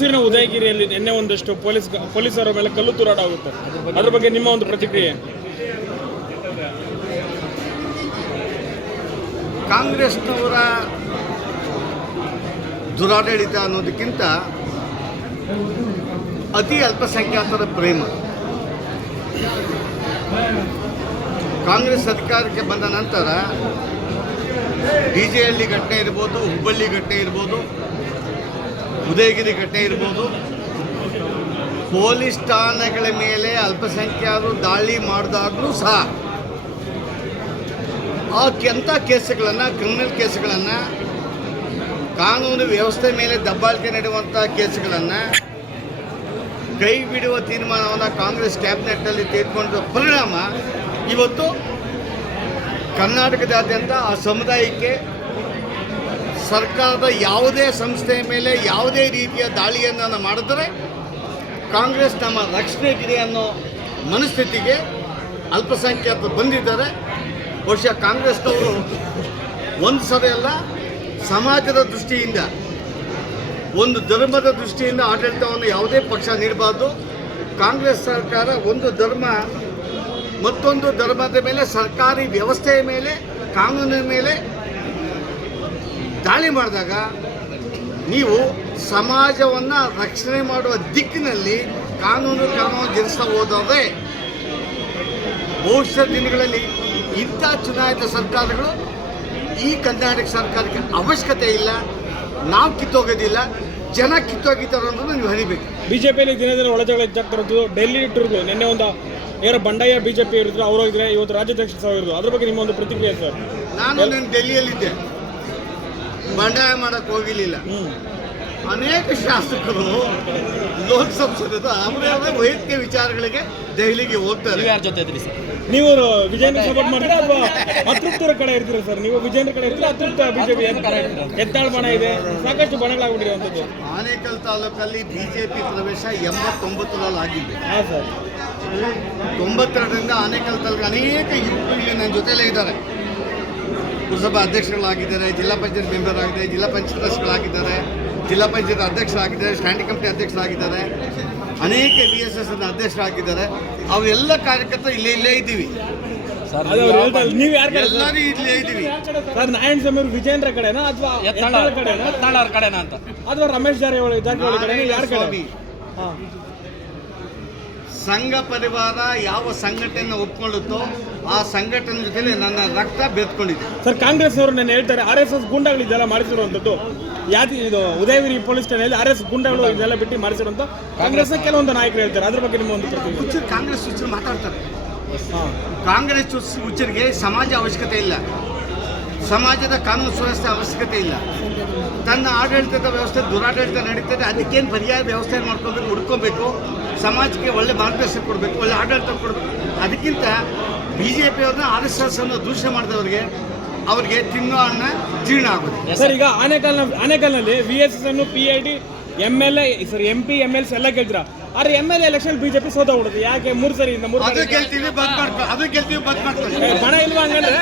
ಮೈಸೂರಿನ ಉದಯಗಿರಿಯಲ್ಲಿ ನಿನ್ನೆ ಒಂದಷ್ಟು ಪೊಲೀಸ್ ಪೊಲೀಸರ ಮೇಲೆ ಕಲ್ಲು ತೂರಾಟ ಆಗುತ್ತೆ ಅದ್ರ ಬಗ್ಗೆ ನಿಮ್ಮ ಒಂದು ಪ್ರತಿಕ್ರಿಯೆ? ಕಾಂಗ್ರೆಸ್ನವರ ದುರಾಡಳಿತ ಅನ್ನೋದಕ್ಕಿಂತ ಅತಿ ಅಲ್ಪಸಂಖ್ಯಾತರ ಪ್ರೇಮ. ಕಾಂಗ್ರೆಸ್ ಅಧಿಕಾರಕ್ಕೆ ಬಂದ ನಂತರ ಡಿ ಹಳ್ಳಿ ಘಟನೆ ಇರ್ಬೋದು, ಹುಬ್ಬಳ್ಳಿ ಘಟನೆ ಇರ್ಬೋದು ಉದಯಗಿರಿ ಘಟನೆ ಇರ್ಬೋದು. ಪೊಲೀಸ್ ಠಾಣೆಗಳ ಮೇಲೆ ಅಲ್ಪಸಂಖ್ಯಾತರು ದಾಳಿ ಮಾಡಿದಾಗಲೂ ಸಹ ಆ ಕೆಂಥ ಕೇಸುಗಳನ್ನು, ಕ್ರಿಮಿನಲ್ ಕೇಸುಗಳನ್ನು, ಕಾನೂನು ವ್ಯವಸ್ಥೆ ಮೇಲೆ ದಬ್ಬಾಳಿಕೆ ನಡೆಯುವಂಥ ಕೇಸುಗಳನ್ನು ಕೈ ಬಿಡುವ ತೀರ್ಮಾನವನ್ನು ಕಾಂಗ್ರೆಸ್ ಕ್ಯಾಬಿನೆಟ್ನಲ್ಲಿ ತೆಗೆದುಕೊಂಡ ಪರಿಣಾಮ ಇವತ್ತು ಕರ್ನಾಟಕದಾದ್ಯಂತ ಆ ಸಮುದಾಯಕ್ಕೆ ಸರ್ಕಾರದ ಯಾವುದೇ ಸಂಸ್ಥೆಯ ಮೇಲೆ ಯಾವುದೇ ರೀತಿಯ ದಾಳಿಯನ್ನು ಮಾಡಿದರೆ ಕಾಂಗ್ರೆಸ್ ನಮ್ಮ ರಕ್ಷಣೆಗಿದೆ ಅನ್ನೋ ಮನಸ್ಥಿತಿಗೆ ಅಲ್ಪಸಂಖ್ಯಾತರು ಬಂದಿದ್ದಾರೆ. ಬಹುಶಃ ಕಾಂಗ್ರೆಸ್ನವರು ಒಂದು ಅಲ್ಲ, ಸಮಾಜದ ದೃಷ್ಟಿಯಿಂದ, ಒಂದು ಧರ್ಮದ ದೃಷ್ಟಿಯಿಂದ ಆಡಳಿತವನ್ನು ಯಾವುದೇ ಪಕ್ಷ ನೀಡಬಾರ್ದು. ಕಾಂಗ್ರೆಸ್ ಸರ್ಕಾರ ಒಂದು ಧರ್ಮ, ಮತ್ತೊಂದು ಧರ್ಮದ ಮೇಲೆ, ಸರ್ಕಾರಿ ವ್ಯವಸ್ಥೆಯ ಮೇಲೆ, ಕಾನೂನಿನ ಮೇಲೆ ದಾಳಿ ಮಾಡಿದಾಗ ನೀವು ಸಮಾಜವನ್ನು ರಕ್ಷಣೆ ಮಾಡುವ ದಿಕ್ಕಿನಲ್ಲಿ ಕಾನೂನು ಕ್ರಮವನ್ನು ಜರುಗಿಸ್ತಾ ಹೋದರೆ ಭವಿಷ್ಯದ ದಿನಗಳಲ್ಲಿ ಇಂಥ ಚುನಾಯಿತ ಸರ್ಕಾರಗಳು ಈ ಕರ್ನಾಟಕ ಸರ್ಕಾರಕ್ಕೆ ಅವಶ್ಯಕತೆ ಇಲ್ಲ ನಾವು ಕಿತ್ತೋಗೋದಿಲ್ಲ ಜನ ಕಿತ್ತೋಗಿದ್ದಾರೆ ಅನ್ನೋದು ನೀವು ಹರಿಬೇಕು ಬಿಜೆಪಿಯಲ್ಲಿ ದಿನ ದಿನ ಒಳಜಗಳ ಹೆಚ್ಚಾಗ್ತಿರೋದು ಡೆಲ್ಲಿ ಇಟ್ಟಿರೋದು ನಿನ್ನೆ ಒಂದು ಯಾರೋ ಬಂಡಾಯ ಬಿಜೆಪಿ ಇರಿದ್ರು ಅವ್ರು ಹೋಗಿದ್ರೆ ಇವತ್ತು ರಾಜ್ಯಾಧ್ಯಕ್ಷ ಸಹ ಇರೋದು. ಅದ್ರ ಬಗ್ಗೆ ನಿಮ್ಮ ಒಂದು ಪ್ರತಿಕ್ರಿಯೆ ಸರ್. ನಾನು ನಾನು ಡೆಲ್ಲಿಯಲ್ಲಿದ್ದೆ. ಬಂಡಾಯ ಮಾಡಕ್ಕೆ ಹೋಗಿರಲಿಲ್ಲ. ಹ್ಮ್ ಅನೇಕ ಶಾಸಕರು ಲೋಕಸಭೆ ಅವರೇ ವೈಯಕ್ತಿಕ ವಿಚಾರಗಳಿಗೆ ದೆಹಲಿಗೆ ಹೋಗ್ತಾರೆ. ಯಾರ ಜೊತೆ ಇದ್ರಿ ಸರ್. ನೀವು ವಿಜೇಂದ್ರ ಸಪೋರ್ಟ್ ಮಾಡಿದ್ರೆ ಅಥವಾ ಅತೃಪ್ತರ ಕಡೆ ಇರ್ತೀರ ಸರ್? ನೀವು ವಿಜಯನ ಕಡೆ ಇರ್ತೀರ ಅತೃಪ್ತ ಬಿಜೆಪಿ ಎತ್ತಾಳ ಬಣ ಇದೆ ಸಾಕಷ್ಟು ಬಣಗಳಾಗ್ಬಿಟ್ಟಿದೆ ಅಂತದ್ದು ಆನೇಕಲ್ ತಾಲೂಕಲ್ಲಿ ಬಿಜೆಪಿ ಪ್ರವೇಶ ಎಂಬತ್ತೊಂಬತ್ತರಲ್ಲಿ ಆಗಿದೆ. ಹಾಂ ಸರ್. ತೊಂಬತ್ತೆರಡರಿಂದ ಆನೇಕಲ್ ತಾಲೂಕು ಅನೇಕ ಯುವಕರು ಇಲ್ಲಿ ನನ್ನ ಜೊತೆಲೇ ಇದ್ದಾರೆ. ಪುರಸಭಾ ಅಧ್ಯಕ್ಷಗಳಾಗಿದ್ದಾರೆ ಜಿಲ್ಲಾ ಪಂಚಾಯತ್ ಮೆಂಬರ್ ಆಗಿದೆ ಜಿಲ್ಲಾ ಪಂಚಾಯತ್ ಸದಸ್ಯರಾಗಿದ್ದಾರೆ ಜಿಲ್ಲಾ ಪಂಚಾಯತ್ ಅಧ್ಯಕ್ಷರಾಗಿದ್ದಾರೆ ಸ್ಟ್ಯಾಂಡಿಂಗ್ ಕಮಿಟಿ ಅಧ್ಯಕ್ಷರಾಗಿದ್ದಾರೆ ಅನೇಕ ಬಿ ಎಸ್ ಎಸ್ ಅಧ್ಯಕ್ಷರಾಗಿದ್ದಾರೆ. ಅವರೆಲ್ಲ ಕಾರ್ಯಕರ್ತರು ಇಲ್ಲೇ ಇಲ್ಲೇ ಇದ್ದೀವಿ. ಸರ್ ಅದು ಅವ್ರು ಹೇಳ್ತಾರೆ ನೀವು ಯಾರ ಕಡೆ ಎಲ್ಲರೂ ಇಲ್ಲೇ ಇದ್ದೀವಿ. ಸರ್ ನಾರಾಯಣ ಸ್ವಾಮಿ ವಿಜೇಂದ್ರ ಕಡೆನಾ ಅಥವಾ ಕಡೆನಾ? ಕಡೆನಾ ಅಂತ. ಅಥವಾ ರಮೇಶ್ ಜಾರಕಿಹೊಳಿ ಜಾರಕಿಹೊಳಿ ಕಡೆ ಯಾರ ಕಡೆ ಸಂಘ ಪರಿವಾರ ಯಾವ ಸಂಘಟನೆ ಒಪ್ಕೊಳ್ಳುತ್ತೋ ಆ ಸಂಘಟನೆ ಜೊತೆಲಿ ನನ್ನ ರಕ್ತ ಬೆತ್ಕೊಂಡಿದೆ. ಸರ್ ಕಾಂಗ್ರೆಸ್ ಅವರು ನಾನು ಹೇಳ್ತಾರೆ ಆರ್ ಎಸ್ ಎಸ್ ಗುಂಡಗಳು ಇದೆಲ್ಲ ಮಾಡಿಸಿರುವಂಥದ್ದು. ಯಾತಿ ಇದು ಉದಯಗಿರಿ ಪೊಲೀಸ್ ಠಾಣೆಯಲ್ಲಿ ಆರ್ ಎಸ್ ಗುಂಡಗಳು ಇದೆಲ್ಲ ಬಿಟ್ಟು ಮಾಡಿಸಿರುವಂಥ ಕಾಂಗ್ರೆಸ್ನ ಕೆಲವೊಂದು ನಾಯಕರು ಹೇಳ್ತಾರೆ. ಅದ್ರ ಬಗ್ಗೆ ನಿಮ್ಮ ಒಂದು ಹುಚ್ಚರು ಕಾಂಗ್ರೆಸ್ ಹುಚ್ಚರು ಮಾತಾಡ್ತಾರೆ. ಕಾಂಗ್ರೆಸ್ ಹುಚ್ಚ- ಹುಚ್ಚರಿಗೆ ಸಮಾಜ ಅವಶ್ಯಕತೆ ಇಲ್ಲ. ಸಮಾಜದ ಕಾನೂನು ಸುವ್ಯವಸ್ಥೆ ಅವಶ್ಯಕತೆ ಇಲ್ಲ. ತನ್ನ ಆಡಳಿತದ ವ್ಯವಸ್ಥೆ ದುರಾಡಳಿತ ನಡೀತದೆ ಅದಕ್ಕೇನು ಪರ್ಯಾಯ ವ್ಯವಸ್ಥೆ ಮಾಡ್ಕೋಬೇಕು ಹುಡ್ಕೋಬೇಕು? ಸಮಾಜಕ್ಕೆ ಒಳ್ಳೆ ಮಾರ್ಗದರ್ಶನ ಕೊಡಬೇಕು ಒಳ್ಳೆ ಆಡಳಿತ ಕೊಡಬೇಕು. ಅದಕ್ಕಿಂತ ಬಿ ಜೆ ಪಿಯವ್ರನ್ನ ಆರ್ ಎಸ್ ಎಸ್ ಅನ್ನು ದೂಷಣೆ ಮಾಡಿದವರಿಗೆ ಅವರಿಗೆ ತಿನ್ನೋ ಅನ್ನ ಜೀರ್ಣ ಆಗುತ್ತೆ ಸರ್ ಈಗ ಆನೇಕಲ್ನ ಆನೆಕಲ್ನಲ್ಲಿ ವಿ ಎಸ್ ಎಸ್ ಅನ್ನು P I D M L A sir M P M L C ಎಲ್ಲ ಗೆಲ್ತೀರಾ ಆದ್ರೆ ಎಂ ಎಲ್ ಎಲೆಕ್ಷನ್ ಬಿಜೆಪಿ ಸೋತ ಬಿಡುತ್ತೆ ಯಾಕೆ ಮೂರು ಸರಿ ಮೂರು ಅದು ಗೆಲ್ತೀವಿ ಬಂದ್ ಮಾಡ್ತೀವಿ ಅದು ಗೆಲ್ತೀವಿ ಬಂದ್ ಮಾಡ್ಕೊಳ್ಳಿ ಬಣ ಇಲ್ವಾ ಹಂಗಂದ್ರೆ?